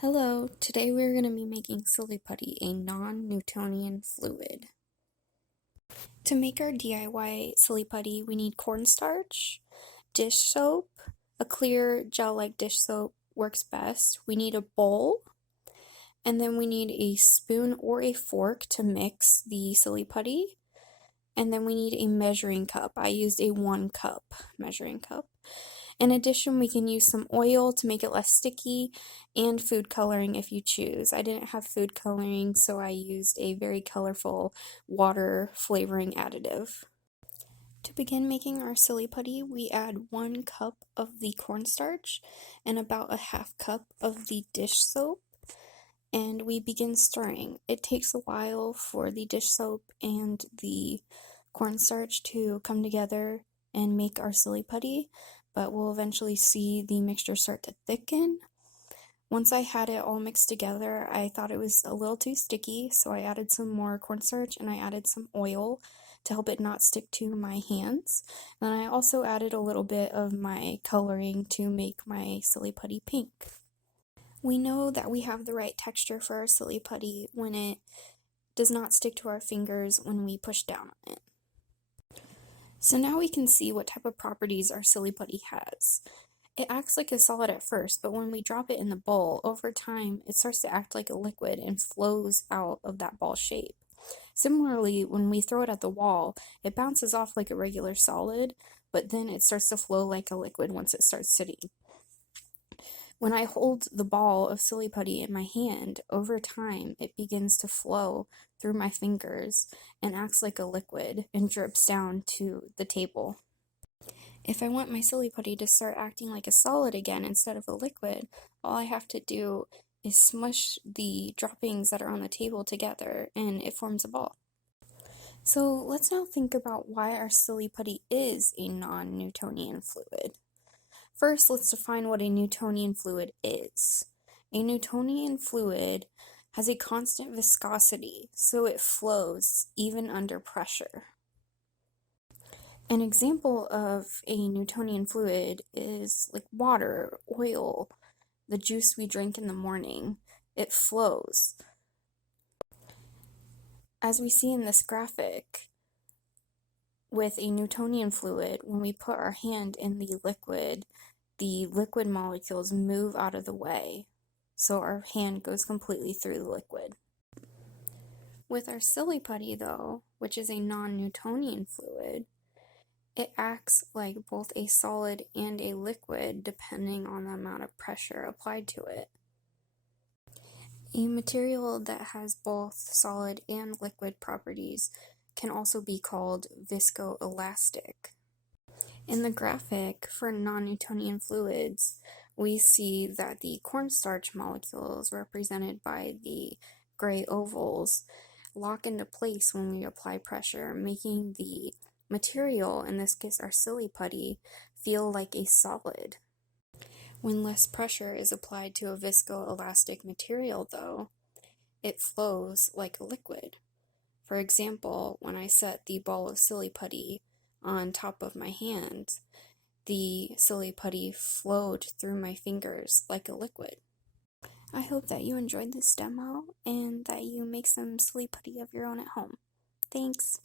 Hello, today we're going to be making Silly Putty, a non-Newtonian fluid. To make our DIY Silly Putty, we need cornstarch, dish soap, a clear gel-like dish soap works best. We need a bowl, and then we need a spoon or a fork to mix the Silly Putty, and then we need a measuring cup. I used a 1 cup measuring cup. In addition, we can use some oil to make it less sticky and food coloring if you choose. I didn't have food coloring, so I used a very colorful water flavoring additive. To begin making our Silly Putty, we add 1 cup of the cornstarch and about a 1/2 cup of the dish soap, and we begin stirring. It takes a while for the dish soap and the cornstarch to come together and make our Silly Putty, but we'll eventually see the mixture start to thicken. Once I had it all mixed together, I thought it was a little too sticky, so I added some more cornstarch and I added some oil to help it not stick to my hands. And I also added a little bit of my coloring to make my Silly Putty pink. We know that we have the right texture for our Silly Putty when it does not stick to our fingers when we push down on it. So now we can see what type of properties our Silly Putty has. It acts like a solid at first, but when we drop it in the bowl, over time it starts to act like a liquid and flows out of that ball shape. Similarly, when we throw it at the wall, it bounces off like a regular solid, but then it starts to flow like a liquid once it starts sitting. When I hold the ball of Silly Putty in my hand, over time it begins to flow through my fingers and acts like a liquid and drips down to the table. If I want my Silly Putty to start acting like a solid again instead of a liquid, all I have to do is smush the droppings that are on the table together and it forms a ball. So let's now think about why our Silly Putty is a non-Newtonian fluid. First, let's define what a Newtonian fluid is. A Newtonian fluid has a constant viscosity, so it flows even under pressure. An example of a Newtonian fluid is like water, oil, the juice we drink in the morning. It flows. As we see in this graphic, with a Newtonian fluid, when we put our hand in the liquid molecules move out of the way, so our hand goes completely through the liquid. With our Silly Putty, though, which is a non-Newtonian fluid, it acts like both a solid and a liquid depending on the amount of pressure applied to it. A material that has both solid and liquid properties can also be called viscoelastic. In the graphic for non-Newtonian fluids, we see that the cornstarch molecules, represented by the gray ovals, lock into place when we apply pressure, making the material, in this case our Silly Putty, feel like a solid. When less pressure is applied to a viscoelastic material, though, it flows like a liquid. For example, when I set the ball of Silly Putty on top of my hand, the Silly Putty flowed through my fingers like a liquid. I hope that you enjoyed this demo and that you make some Silly Putty of your own at home. Thanks!